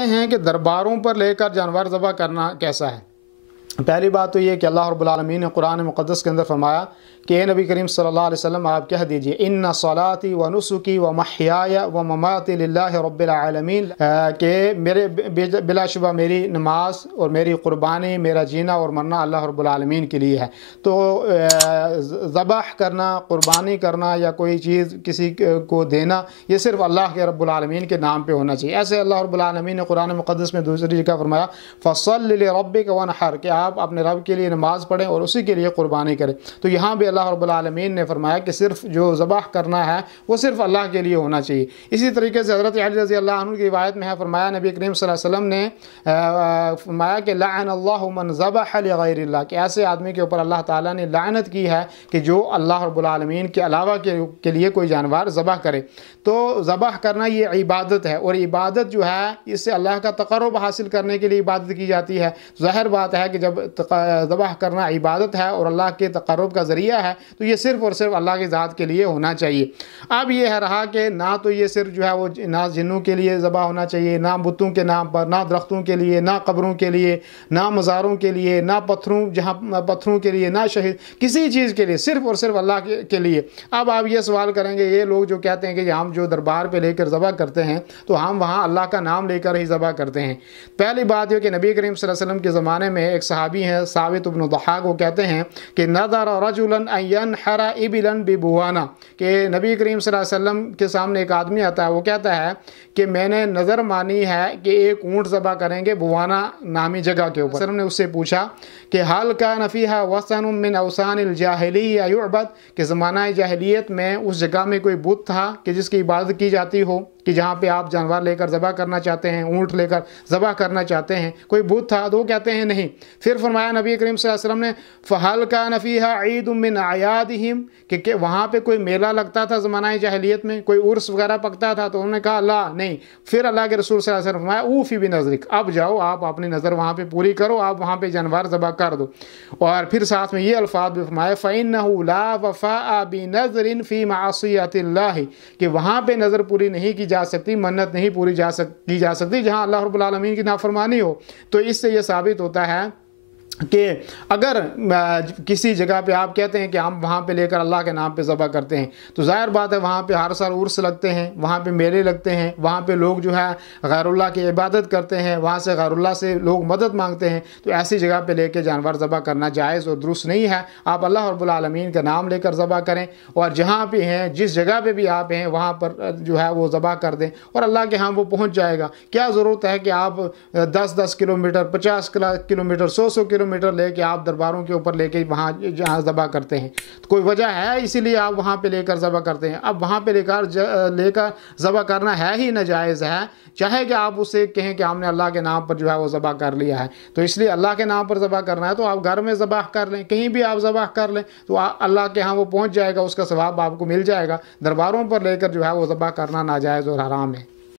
ہیں کہ درباروں پر لے کر جانور ذبح کرنا کیسا ہے۔ پہلی بات تو یہ کہ اللہ رب العالمین نے قرآن مقدس کے اندر فرمایا کہ اے نبی کریم صلی اللہ علیہ وسلم آپ کہہ دیجئے ان صلاتی و نسکی و محیای و مماتی للہ رب العالمین، کہ میرے بلا شبہ میری نماز اور میری قربانی، میرا جینا اور مرنا اللہ رب العالمین کے لیے ہے۔ تو ذبح کرنا، قربانی کرنا یا کوئی چیز کسی کو دینا، یہ صرف اللہ کے رب العالمین کے نام پہ ہونا چاہیے۔ ایسے اللہ رب العالمین نے قرآن مقدس میں دوسری جگہ فرمایا فصل لربک وانحر، کہ آپ اپنے رب کے لیے نماز پڑھیں اور اسی کے لیے قربانی کریں۔ تو یہاں بھی اللہ رب العالمین نے فرمایا کہ صرف جو ذبح کرنا ہے وہ صرف اللہ کے لیے ہونا چاہیے۔ اسی طریقے سے حضرت علی رضی اللہ عنہ کی روایت میں ہے، فرمایا نبی کریم صلی اللہ علیہ وسلم نے فرمایا کہ لعن اللہ من ذبح لغیر اللہ، کہ ایسے آدمی کے اوپر اللہ تعالیٰ نے لعنت کی ہے کہ جو اللہ رب العالمین کے علاوہ کے لیے کوئی جانور ذبح کرے۔ تو ذبح کرنا یہ عبادت ہے، اور عبادت جو ہے اس سے اللہ کا تقرب حاصل کرنے کے لیے عبادت کی جاتی ہے۔ ظاہر بات ہے کہ جب ذبح کرنا عبادت ہے اور اللہ کے تقرب کا ذریعہ ہے تو یہ صرف اور صرف اللہ کی ذات کے لیے ہونا چاہیے۔ اب یہ ہے رہا کہ نہ تو یہ صرف جو ہے وہ نہ جنوں کے لیے ذبح ہونا چاہیے، نہ بتوں کے نام پر، نہ درختوں کے لیے، نہ قبروں کے لیے، نہ مزاروں کے لیے، نہ پتھروں کے لیے، نہ شہید کسی چیز کے لیے، صرف اور صرف اللہ کے لیے۔ اب آپ یہ سوال کریں گے یہ لوگ جو کہتے ہیں کہ ہم جو دربار پہ لے کر ذبح کرتے ہیں تو ہم وہاں اللہ کا نام لے کر ہی ذبح کرتے ہیں۔ پہلی بات یہ کہ نبی کریم صلی اللہ علیہ وسلم کے زمانے میں ایک صحابی ہیں ثابت بن ضحاک، وہ کہتے ہیں کہ نذر رجلا ان ينحر ابلا ببوانا، کہ نبی کریم صلی اللہ علیہ وسلم کے سامنے ایک آدمی آتا ہے، وہ کہتا ہے کہ میں نے نظر مانی ہے کہ ایک اونٹ ذبح کریں گے بوانا نامی جگہ کے اوپر۔ وسلم نے اس سے پوچھا کہ حال کان فیہا وثن من اوثان الجاہلیہ یعبد، کہ زمانہ جاہلیت میں اس جگہ میں کوئی بت تھا کہ جس کی عبادت کی جاتی ہو، کہ جہاں پہ آپ جانور لے کر ذبح کرنا چاہتے ہیں، اونٹ لے کر ذبح کرنا چاہتے ہیں، کوئی بت تھا؟ تو وہ کہتے ہیں نہیں۔ پھر فرمایا نبی کریم صلی اللہ علیہ وسلم نے فَهَلْ كَانَ فِيهَا عِيدٌ مِّنْ أَعْيَادِهِمْ، کہ وہاں پہ کوئی میلہ لگتا تھا زمانہ جاہلیت میں، کوئی عرس وغیرہ پکتا تھا؟ تو انہوں نے کہا لا، نہیں۔ پھر اللہ کے رسول صلی اللہ علیہ وسلم نے فرمایا اوفی بنذرک، اب جاؤ آپ اپنی نظر وہاں پہ پوری کرو، آپ وہاں پہ جانور ذبح کر دو۔ اور پھر ساتھ میں یہ الفاظ بھی فرمایا فَإِنَّهُ لَا وَفَاءَ بِنَذْرٍ فِي مَعَصِيَةِ اللَّهِ، کہ وہاں پہ نظر پوری نہیں کی جا سکتی، منت نہیں پوری کی جا سکتی جہاں اللہ رب العالمین کی نافرمانی ہو۔ تو اس سے یہ ثابت ہوتا ہے کہ اگر کسی جگہ پہ آپ کہتے ہیں کہ ہم وہاں پہ لے کر اللہ کے نام پہ ذبح کرتے ہیں تو ظاہر بات ہے وہاں پہ ہر سال عرس لگتے ہیں، وہاں پہ میلے لگتے ہیں، وہاں پہ لوگ جو ہے غیر اللہ کی عبادت کرتے ہیں، وہاں سے غیر اللہ سے لوگ مدد مانگتے ہیں۔ تو ایسی جگہ پہ لے کے جانور ذبح کرنا جائز اور درست نہیں ہے۔ آپ اللہ رب العالمین کا نام لے کر ذبح کریں، اور جہاں پہ ہیں جس جگہ پہ بھی آپ ہیں وہاں پر جو ہے وہ ذبح کر دیں، اور اللہ کے ہاں وہ پہنچ جائے گا۔ کیا ضرورت ہے کہ آپ 10 کلومیٹر، 50 کلومیٹر، 100 کلومیٹر لے کے آپ درباروں کے اوپر لے کے وہاں جہاں ذبح کرتے ہیں؟ تو کوئی وجہ ہے اسی لیے آپ وہاں پہ لے کر ذبح کرتے ہیں؟ اب وہاں پہ لے کر ذبح کرنا ہے ہی ناجائز ہے، چاہے کہ آپ اسے کہیں کہ ہم نے اللہ کے نام پر جو ہے وہ ذبح کر لیا ہے۔ تو اس لیے اللہ کے نام پر ذبح کرنا ہے تو آپ گھر میں ذبح کر لیں، کہیں بھی آپ ذبح کر لیں تو اللہ کے ہاں وہ پہنچ جائے گا، اس کا ثواب آپ کو مل جائے گا۔ درباروں پر لے کر جو ہے وہ ذبح کرنا ناجائز اور حرام ہے۔